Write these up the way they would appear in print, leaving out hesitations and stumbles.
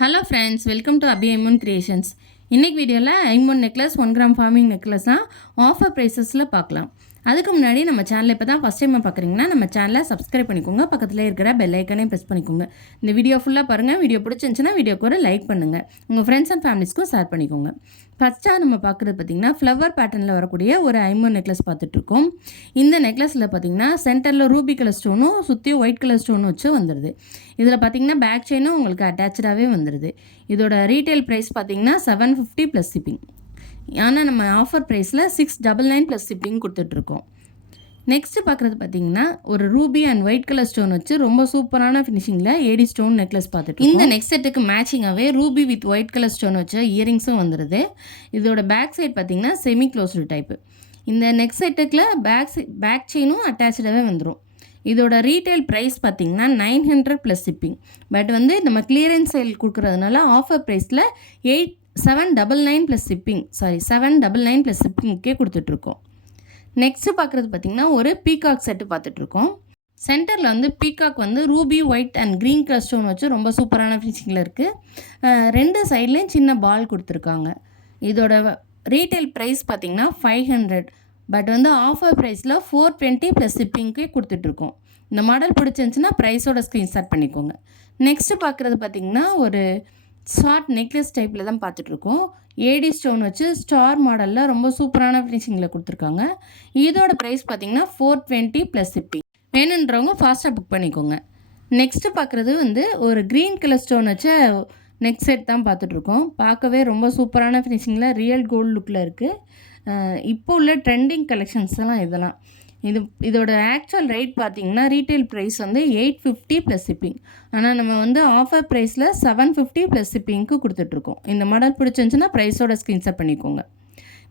Hello friends, welcome to Abi Aimon creations. இன்றைக்கி வீடியோவில் Aimon necklace 1 gram forming necklace தான் ஆஃபர் ப்ரைஸஸில் பார்க்கலாம். அதுக்கு முன்னாடி நம்ம சேனலை இப்போ தான் ஃபஸ்ட் டைம் பார்க்குறீங்கன்னா நம்ம சேனலை சப்ஸ்கிரைப் பண்ணிக்கோங்க. பக்கத்தில் இருக்கிற பெல் ஐக்கனே ப்ரெஸ் பண்ணிக்கோங்க. இந்த வீடியோ ஃபுல்லாக பாருங்கள். வீடியோ பிடிச்சிருந்துச்சுன்னா வீடியோக்கு ஒரு லைக் பண்ணுங்கள். உங்கள் ஃப்ரெண்ட்ஸ் அண்ட் ஃபேமிலிஸ்க்கும் ஷேர் பண்ணிக்கோங்க. ஃபஸ்ட்டாக நம்ம பார்க்குறது பார்த்திங்கன்னா ஃப்ளவர் பேட்டர்னில் வரக்கூடிய ஒரு ஐமோன் நெக்லஸ் பார்த்துட்ருக்கோம். இந்த நெக்லஸில் பார்த்திங்கன்னா சென்டரில் ரூபி கலர் ஸ்டோனும் சுற்றியும் ஒயிட் கலர் ஸ்டோனும் வச்சு வந்துடுது. இதில் பார்த்திங்கன்னா பேக் செயினும் உங்களுக்கு அட்டாச்சாகவே வந்துடுது. இதோட ரீட்டைல் ப்ரைஸ் பார்த்திங்கன்னா 750 ப்ளஸ் ஷிப்பிங். ஆனால் நம்ம ஆஃபர் ப்ரைஸில் 699 ப்ளஸ் ஷிப்பிங் கொடுத்துட்ருக்கோம். நெக்ஸ்ட்டு பார்க்குறது பார்த்திங்கன்னா ஒரு Ruby and white colour stone வச்சு ரொம்ப சூப்பரான ஃபினிஷிங்கில் ஏடி ஸ்டோன் நெக்லஸ் பார்த்துட்டு இந்த நெக்ஸ்ட் செட்டுக்கு மேட்சிங்காகவே ruby with white colour stone வச்ச இயரிங்ஸும் வந்துடுது. இதோட பேக் சைட் பார்த்திங்கன்னா செமி க்ளோஸ்டு டைப்பு. இந்த நெக்ஸ்ட் செட்டுக்குள்ள பேக் செயினும் அட்டாச்சாகவே வந்துடும். இதோட ரீட்டைல் ப்ரைஸ் பார்த்திங்கன்னா 900 ப்ளஸ் ஷிப்பிங். பட் நம்ம கிளியரன்ஸ் சேல் கொடுக்குறதுனால ஆஃபர் ப்ரைஸில் 799 ப்ளஸ் ஷிப்பிங் 799 ப்ளஸ் ஷிப்பிங்க்கே கொடுத்துட்ருக்கோம். நெக்ஸ்ட்டு பார்க்குறது பார்த்திங்கன்னா ஒரு பீகாக் செட்டு பார்த்துட்ருக்கோம். சென்டரில் peacock Ruby white and green colour stone வச்சு ரொம்ப சூப்பரான ஃபினிஷிங்கில் இருக்குது. ரெண்டு சைட்லேயும் சின்ன பால் கொடுத்துருக்காங்க. இதோட ரீட்டைல் ப்ரைஸ் பார்த்திங்கன்னா 500. பட் ஆஃபர் ப்ரைஸில் 420 ப்ளஸ் ஷிப்பிங்க்கே கொடுத்துட்ருக்கோம். இந்த மாடல் பிடிச்சிருந்துச்சின்னா ப்ரைஸோட ஸ்க்ரீன்ஷாட் பண்ணிக்கோங்க. நெக்ஸ்ட்டு பார்க்குறது பார்த்திங்கன்னா ஒரு ஷார்ட் நெக்லஸ் டைப்பில் தான் பார்த்துட்ருக்கோம். ஏடி ஸ்டோன் வச்சு ஸ்டார் மாடலில் ரொம்ப சூப்பரான ஃபினிஷிங்கில் கொடுத்துருக்காங்க. இதோட ப்ரைஸ் பார்த்திங்கன்னா 420 ப்ளஸ் ஷிப்பிங். வேணுன்றவங்க ஃபாஸ்ட்டாக புக் பண்ணிக்கோங்க. நெக்ஸ்ட்டு பார்க்குறது ஒரு க்ரீன் கலர் ஸ்டோன் வச்ச நெக் செட் தான் பார்த்துட்ருக்கோம். பார்க்கவே ரொம்ப சூப்பரான ஃபினிஷிங்கில் ரியல் கோல்டு லுக்கில் இருக்குது. இப்போ உள்ள ட்ரெண்டிங் கலெக்ஷன்ஸ்லாம் இதெல்லாம். இதோட ஆக்சுவல் ரேட் பார்த்திங்கன்னா ரீட்டைல் ப்ரைஸ் 850 ப்ளஸ் ஷிப்பிங். ஆனால் நம்ம ஆஃபர் ப்ரைஸில் 750 ப்ளஸ் ஷிப்பிங்க்கு கொடுத்துட்ருக்கோம். இந்த மாடல் பிடிச்சிருந்துச்சுன்னா ப்ரைஸோட ஸ்க்ரீன்ஷாட் பண்ணிக்கோங்க.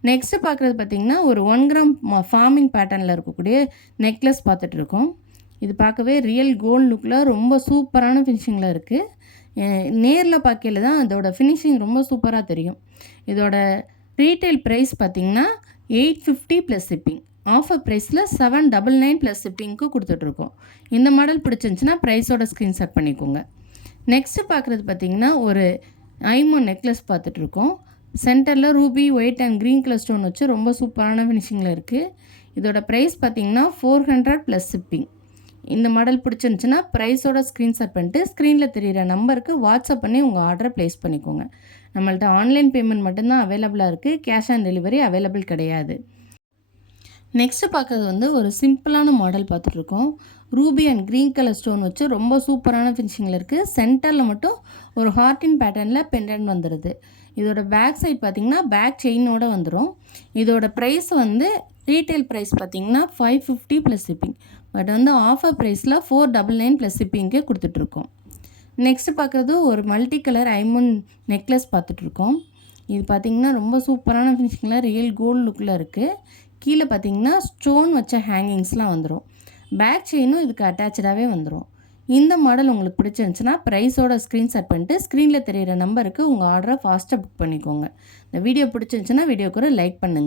நெக்ஸ்ட்டு பார்க்குறது பார்த்திங்கன்னா ஒரு 1 கிராம் ஃபார்மிங் பேட்டர்னில் இருக்கக்கூடிய நெக்லஸ் பார்த்துட்ருக்கோம். இது பார்க்கவே ரியல் கோல்டு லுக்கில் ரொம்ப சூப்பரான ஃபினிஷிங்கில் இருக்குது. நேரில் பார்க்கையில் தான் அதோட ஃபினிஷிங் ரொம்ப சூப்பராக தெரியும். இதோட ரீட்டைல் ப்ரைஸ் பார்த்திங்கன்னா 850 ப்ளஸ் ஷிப்பிங். ஆஃபர் ப்ரைஸில் 799 ப்ளஸ் ஷிப்பிங்க்கு கொடுத்துட்ருக்கோம். இந்த மாடல் பிடிச்சிருந்துச்சின்னா ப்ரைஸோட ஸ்க்ரீன்ஷாட் பண்ணிக்கோங்க. நெக்ஸ்ட்டு பார்க்குறது பார்த்திங்கன்னா ஒரு ஐமோன் நெக்லஸ் பார்த்துட்ருக்கோம். சென்டரில் Ruby white and green colour stone வச்சு ரொம்ப சூப்பரான ஃபினிஷிங்கில் இருக்குது. இதோட ப்ரைஸ் பார்த்திங்கன்னா 400 ப்ளஸ் ஷிப்பிங். இந்த மாடல் பிடிச்சிருந்துச்சின்னா ப்ரைஸோட ஸ்க்ரீன்ஷாட் பண்ணிட்டு ஸ்க்ரீனில் தெரிகிற நம்பருக்கு வாட்ஸ்அப் பண்ணி உங்கள் ஆர்டரை ப்ளேஸ் பண்ணிக்கோங்க. நம்மள்ட்ட ஆன்லைன் பேமெண்ட் மட்டும்தான் அவைலபிளாக இருக்குது. கேஷ் ஆன் டெலிவரி அவைலபிள் கிடையாது. நெக்ஸ்ட்டு பார்க்குறது ஒரு சிம்பிளான மாடல் பார்த்துட்ருக்கோம். Ruby and green colour stone வச்சு ரொம்ப சூப்பரான ஃபினிஷிங்கில் இருக்குது. சென்டரில் மட்டும் ஒரு ஹார்ட்டின் பேட்டர்னில் பெண்டன்ட் வந்துடுது. இதோட பேக் சைட் பார்த்திங்கன்னா பேக் செயினோடு வந்துடும். இதோட ப்ரைஸ் ரீட்டைல் ப்ரைஸ் பார்த்திங்கன்னா 550 ப்ளஸ் ஷிப்பிங். பட் ஆஃபர் ப்ரைஸில் 499 ப்ளஸ் ஷிப்பிங்க்கே கொடுத்துட்ருக்கோம். நெக்ஸ்ட்டு பார்க்குறது ஒரு மல்டி கலர் ஐமோன் நெக்லஸ் பார்த்துட்ருக்கோம். இது பார்த்திங்கன்னா ரொம்ப சூப்பரான ஃபினிஷிங்கில் ரியல் கோல்டு லுக்கில் இருக்குது. கீழே பார்த்திங்கன்னா ஸ்டோன் வச்ச ஹேங்கிங்ஸ்லாம் வந்துடும். பேக் செயினும் இதுக்கு அட்டாச்சாகவே வந்துடும். இந்த மாடல் உங்களுக்கு பிடிச்சிருந்துச்சுன்னா ப்ரைஸோட ஸ்க்ரீன்ஷாட் பண்ணிட்டு ஸ்க்ரீனில் தெரிகிற நம்பருக்கு உங்கள் ஆர்டரை ஃபாஸ்ட்டாக புக் பண்ணிக்கோங்க. இந்த வீடியோ பிடிச்சிருந்துச்சுன்னா வீடியோக்கு ஒரு லைக் பண்ணுங்கள்.